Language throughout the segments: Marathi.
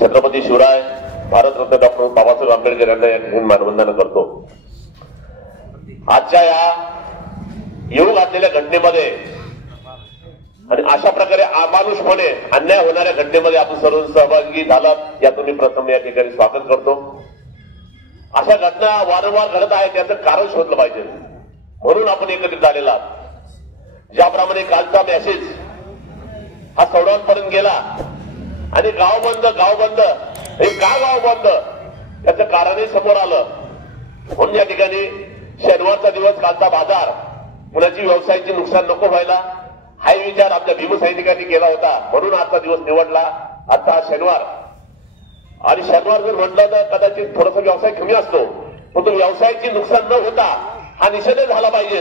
छत्रपती शिवराय भारतरत्न डॉक्टर बाबासाहेब आंबेडकर यांना या ठिकाणी मानवंदना करतो. आजच्या या येऊ घातलेल्या घटनेमध्ये आणि अशा प्रकारे अमानुषपणे अन्याय होणाऱ्या घटनेमध्ये आपण सर्व सहभागी झालात यातून मी प्रथम या ठिकाणी स्वागत करतो. अशा घटना वारंवार घडत आहेत त्याचं कारण शोधलं पाहिजे म्हणून आपण एकत्रित झालेला आहात. ज्याप्रमाणे कालचा मेसेज हा सौडापर्यंत गेला आणि गाव बंद हे का गाव बंद याचं कारणही समोर आलं. म्हणून या ठिकाणी शनिवारचा दिवस कालचा बाजार कुणाची व्यवसायाची नुकसान नको व्हायला हा विचार आपल्या भीमसैनिकांनी केला होता. म्हणून आजचा दिवस निवडला. आजचा हा शनिवार आणि शनिवार जर म्हटलं तर कदाचित थोडासा व्यवसाय कमी असतो पण तो व्यवसायाची नुकसान न होता हा निषेध झाला पाहिजे.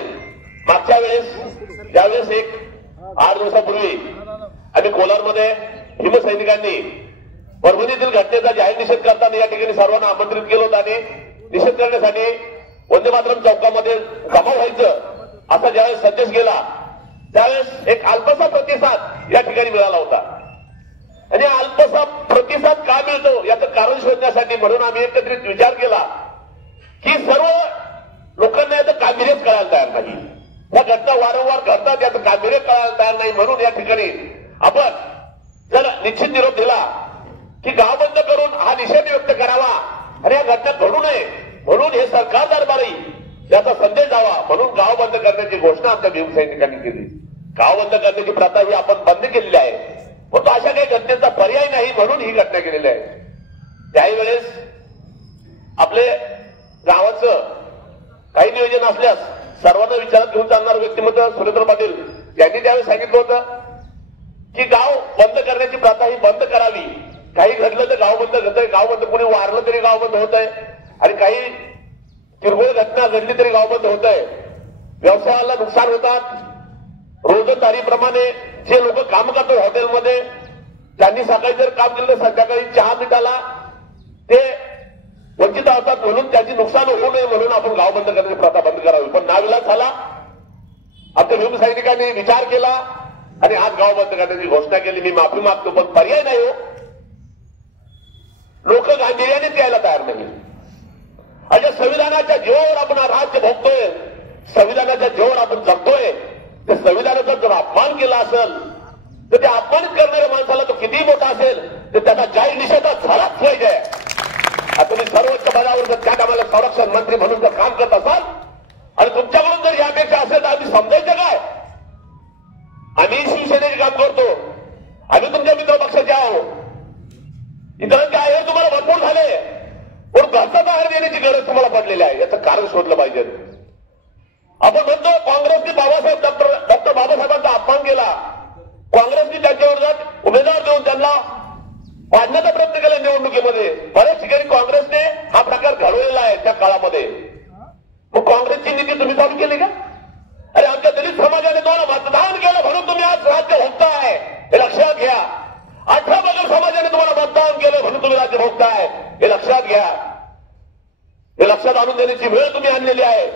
मागच्या वेळेस ज्यावेळेस एक 8 दिवसापूर्वी आम्ही कोलारमध्ये भीमसैनिकांनी परभणीतील घटनेचा जाहीर निषेध करताना या ठिकाणी सर्वांना आमंत्रित केलं होतं आणि निषेध करण्यासाठी वंदे मातरम चौकामध्ये जमा व्हायचं असा ज्यावेळेस संदेश गेला त्यावेळेस एक अल्पसा प्रतिसाद या ठिकाणी मिळाला होता. आणि अल्पसा प्रतिसाद का मिळतो याचं कारण शोधण्यासाठी म्हणून आम्ही एकत्रित विचार केला की सर्व लोकांना याचं गांभीर्यच कळायला तयार नाही. या घटना वारंवार घडतात याचं गांभीर्य कळायला तयार नाही. म्हणून या ठिकाणी आपण जर निश्चित निरोप दिला की गाव बंद करून हा निषेध व्यक्त करावा आणि या घटना घडू नये म्हणून हे सरकार दरबारी याचा संदेश द्यावा म्हणून गाव बंद करण्याची घोषणा आमच्या भीमसैनिकांनी केली. गाव बंद करण्याची प्रथा ही आपण बंद केलेली आहे परंतु अशा काही घटनेचा पर्याय नाही म्हणून ही घटना केलेली आहे. त्याही वेळेस आपले गावाचं काही नियोजन असल्यास सर्वांना विचारात घेऊन चालणार व्यक्तिमत्व सुरेंद्र पाटील यांनी त्यावेळेस सांगितलं होतं की गाव बंद करण्याची प्रथा ही बंद करावी. काही घडलं तर गाव बंद होतंय, गाव बंद कोणी वारलं तरी गाव बंद होत आहे आणि काही किरकोळ घटना घडली तरी गाव बंद होत आहे. व्यवसायाला नुकसान होतात. रोजंदारीप्रमाणे जे लोक काम करतात हॉटेलमध्ये त्यांनी सकाळी जर काम केलं तर संध्याकाळी चहा मिठाला ते वंचित असतात म्हणून त्याची नुकसान होऊ नये म्हणून आपण गाव बंद करण्याची प्रथा बंद करावी. पण नाविलाज झाला. आमच्या भीमसैनिकांनी विचार केला आणि आज गाव बंद करण्याची घोषणा केली. मी माफी मागतो पण पर्याय नाही हो. लोक गांभीर्यानेच यायला तयार नाही. अशा संविधानाच्या जीवावर आपण राज्य भोगतोय, संविधानाच्या जीवावर आपण जगतोय. त्या संविधानाचा जर अपमान केला असेल तर त्या अपमानित करणाऱ्या माणसाला तो कितीही मोठा असेल तर त्याचा जाहीर निषेध झालाच पाहिजे. तुम्ही सर्वोच्च पदावर जर त्या कामाला संरक्षण मंत्री म्हणून जर काम करत असाल आणि तुमच्याकडून जर यापेक्षा असेल तर आम्ही समजायचं काय? आम्ही शिवसेनेचे काम करतो, आम्ही तुमच्या मित्र पक्षाचे आहोत. इतरांचे आहे तुम्हाला भरपूर झाले पण घरचा बाहेर देण्याची गरज तुम्हाला पडलेली आहे. याचं कारण शोधलं पाहिजे. आपण म्हणतो काँग्रेसने डॉक्टर बाबासाहेबांचा अपमान केला. काँग्रेसने त्यांच्या विरोधात उमेदवार देऊन त्यांना पाडण्याचा प्रयत्न केला निवडणुकीमध्ये. बऱ्याच ठिकाणी काँग्रेसने हा प्रकार घडवलेला आहे त्या काळामध्ये. मग काँग्रेसची नीती तुम्ही चालू केली का? अरे आमच्या दलित समाजाने तुम्हाला मतदान केलं म्हणून तुम्ही आज राज्य भोगताय हे लक्षात घ्या. 18 बगर समाजाने तुम्हाला मतदान केलं म्हणून तुम्ही राज्य भोगताय हे लक्षात घ्या. हे लक्षात आणून देण्याची वेळ तुम्ही आणलेली आहे.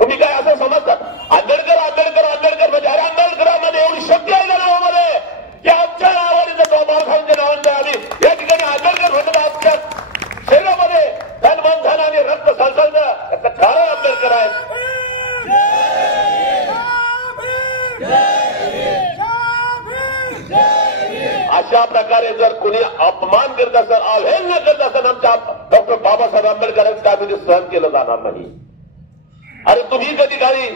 तुम्ही काय असं समजतात आंबेडकर म्हणजे अरे आंबेडकरांमध्ये एवढी शक्ती आहे का नावामध्ये की आमच्या नावाने जर बाबासाहेबांच्या नावाने आम्ही या ठिकाणी आंबेडकर म्हणतो आमच्या शरीरामध्ये धन मन धन आणि रक्त सळसळतं याचं कारण आंबेडकर आहेत. अशा प्रकारे जर कोणी अपमान करत असेल अवहेलना करत असेल आमच्या डॉक्टर बाबासाहेब आंबेडकरांचं आम्ही सहन केलं जाणार नाही. अरे तुम्ही कधी काही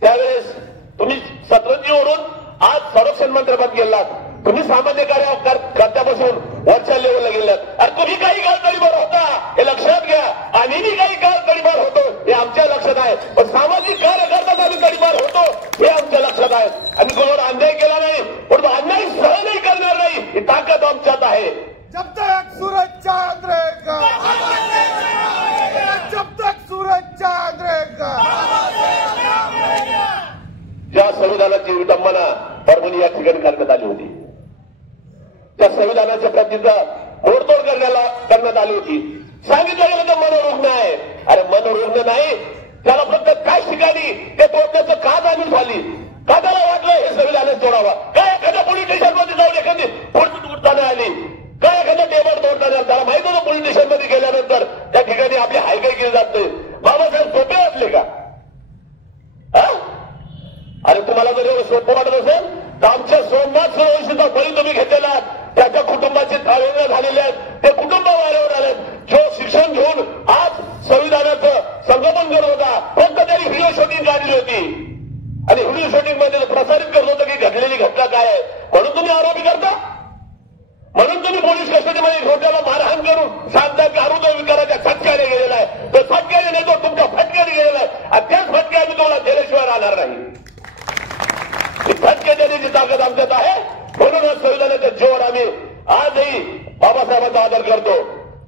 त्यावेळेस तुम्ही सतरंजीवरून आज संरक्षण मंत्रिपद गेलात. तुम्ही सामान्य कार्यकर्त्यापासून वरच्या लेवलला गेलात. अरे तुम्ही काही काळ तडीपार होता हे लक्षात घ्या. आम्ही काही काळ तडीपार होतो हे आमच्या लक्षात आहे. पण सामाजिक कार्यकर्त्यात आम्ही तडीपार होतो हे आमच्या लक्षात आहे. आम्ही कोणावर अन्याय केला नाही पण तो अन्याय सहनही करणार नाही ही ताकद आमच्यात आहे. जब तक सूरज चांद रहेगा, जब तक सूरज चांद रहेगा. ज्या संविधानाची विडंबना परभणी या ठिकाणी करण्यात आली होती त्या संविधानाच्या प्रतीचा मोडतोड करण्यात आली होती. सांगितलं गेलं तर मनोरुग्ण आहे. अरे मनोरुग्ण नाही त्याला फक्त काय ठिकाणी ते तोडण्याचं का जाणीव झाली का त्याला वाटलं हे संविधानच तोडावा. काय एखाद्या पोलीस स्टेशनमध्ये जाऊन एखादी पुढची तोडताना आली काय एखाद्या टेबल तोडताना वेदना झालेल्या आहेत ते कुटुंब वाऱ्यावर आले, जो शिक्षण घेऊन आज संविधानाचं संगोपन करत होता, फक्त त्यांनी व्हिडिओ शूटिंग काढली होती आणि व्हिडिओ शूटिंग मध्ये प्रसारित करत होतं की घडलेली घटना काय आहे, म्हणून तुम्ही आरोपी करता, म्हणून तुम्ही पोलीस कस्टडीमध्ये घोट्याला मारहाण करून सांगता की हृदय विकाराच्या फटक्याने गेलेला आहे. तो फटक्याने नाही, तो तुमच्या फटक्याने गेलेला आहे आणि त्याच फटक्या आम्ही तुम्हाला दिल्याशिवाय राहणार नाही. फटके देण्याची ताकद आमच्यात आहे, म्हणूनच संविधानाच्या जोर आम्ही आजही बाबासाहेबांचा आदर करतो.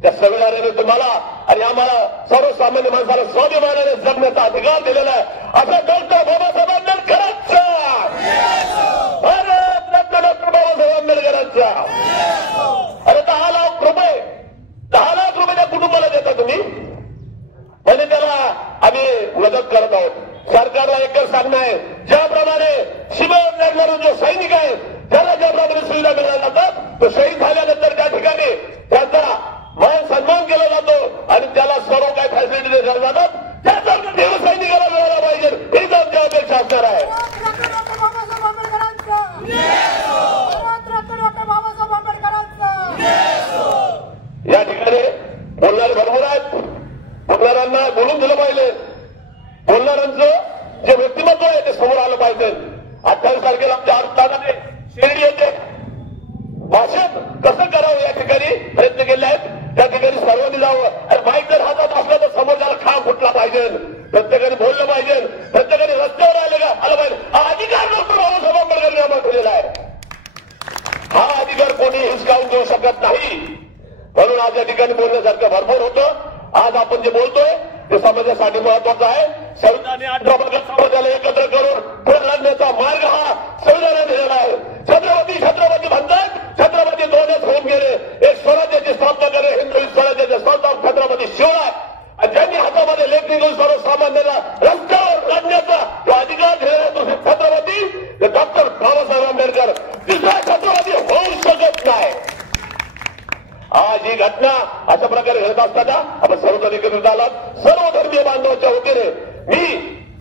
त्या संविधानाने तुम्हाला आणि आम्हाला सर्वसामान्य माणसाला स्वाभिमानाने जगण्याचा अधिकार दिलेला आहे. असा डॉक्टर बाबासाहेब आंबेडकरांचा भारत रत्न डॉक्टर बाबासाहेब आंबेडकरांचा. अरे 10 लाख रुपये त्या कुटुंबाला देता तुम्ही आणि त्याला आम्ही मदत करत आहोत. सरकारला एकच सांगणं आहे, ज्याप्रमाणे शिबिरात लढणारे जो सैनिक आहे त्याला ज्याप्रमाणे सुविधा मिळाल्या जातात, तो शहीद झाल्यानंतर त्या ठिकाणी त्यांचा मान सन्मान केला जातो आणि त्याला सर्व काही फॅसिलिटी दिल्या जातात, त्याचा देवसैनिकाला मिळाला पाहिजे हीच आमची अपेक्षा असणार आहे. या ठिकाणी बोलणारे भरपूर आहेत, बोलणाऱ्यांना बोलून दिलं पाहिजे, बोलणाऱ्यांचं जे व्यक्तिमत्व आहे ते समोर आलं पाहिजे. 28 तारखेला आमच्या अनुदानाने शिर्डी येते भाषण कसं करावं या ठिकाणी प्रयत्न केले आहेत. त्या ठिकाणी सर्वांनी जावं आणि माईक जर हातात असला तर समोरच्याला खाम फुटला पाहिजे, प्रत्येकाने बोललं पाहिजे, प्रत्येकाने रस्त्यावर आलं पाहिजे. हा अधिकार डॉक्टर बाबासाहेब आंबेडकरांनी आम्हाला दिलेला आहे. हा अधिकार कोणी हिसकावून देऊ शकत नाही. म्हणून आज या ठिकाणी बोलण्यासारखं भरपूर होतं. आज आपण जे बोलतोय ते समाजासाठी महत्वाचं आहे. संविधानाने 18 प्रकार समाजाला एकत्र करून पुढे लढण्याचा मार्ग हा संविधानाने दिलेला आहे. छत्रपती म्हणतात, छत्रपती दोनच होऊन गेले, एक स्वराज्याची स्थापना करे, हिंदू स्वराज्याचे संस्थापक छत्रपती शिवराय, आणि ज्यांनी हातामध्ये लेख निघून सर्वसामान्यांना रस्त्यावर लढण्याचा जो अधिकार दिलेला आहे तो छत्रपती डॉक्टर बाबासाहेब आंबेडकर. तिसरा छत्रपती होऊ शकत नाही. आज ही घटना अशा प्रकारे घडत असताना आपण सर्वजण एकत्रित आलात. सर्व धर्मीय बांधवांच्या वतीने मी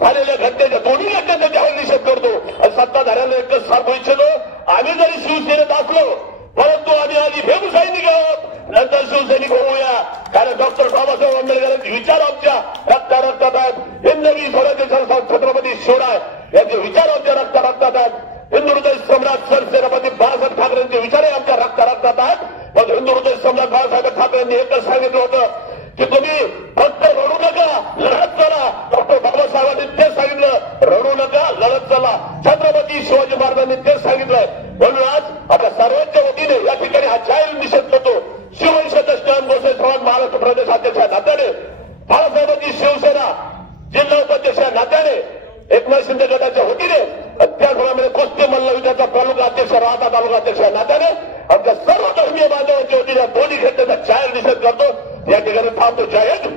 झालेल्या घटनेच्या दोन्ही घटनेचा जाहीर निषेध करतो आणि सत्ताधाऱ्यांना एकच सांगू इच्छितो, आम्ही जरी शिवसेनेत असलो परंतु आम्ही आधी भेमसैनिक आहोत, नंतर शिवसैनिक होऊया. कारण डॉक्टर बाबासाहेब आंबेडकरांचे विचार आमच्या रक्तात आहेत. हिंदवी स्वराज्याचे संस्थापक छत्रपती शिवराय यांचे विचार आमच्या रक्तात आहेत. हिंदू हृदय सम्राट सरसेनापती बाळासाहेब ठाकरेंचे विचारही आमच्या रक्तात आहेत. पण हिंदू हृदय सम्राट बाळासाहेब ठाकरेंनी एकच सांगितलं होतं की तुम्ही फक्त रडू नका, लढत चला. डॉक्टर बाबासाहेबांनी तेच सांगितलं, रडू नका, लढत चला. छत्रपती शिवाजी महाराजांनी तेच सांगितलंय. म्हणून आज आपल्या सर्वांच्या वतीने या ठिकाणी हा जाहीर निषेध करतो. शिववंशदष्टान गोसाई समाज महाराष्ट्र प्रदेश अध्यक्ष या नात्याने, बाळासाहेबांची शिवसेना जिल्हा उपाध्यक्ष या नात्याने, एकनाथ शिंदे गटाच्या वतीने, त्याचप्रमाणे कुस्ती मल्ल विद्याचा तालुका अध्यक्ष, राहता तालुका अध्यक्ष या नात्याने आमच्या सर्व धर्मीय बांधवांच्या वतीने दोन्ही घटनेचा जाहीर निषेध करतो. या ठिकाणी थांबतो. जय हिंद.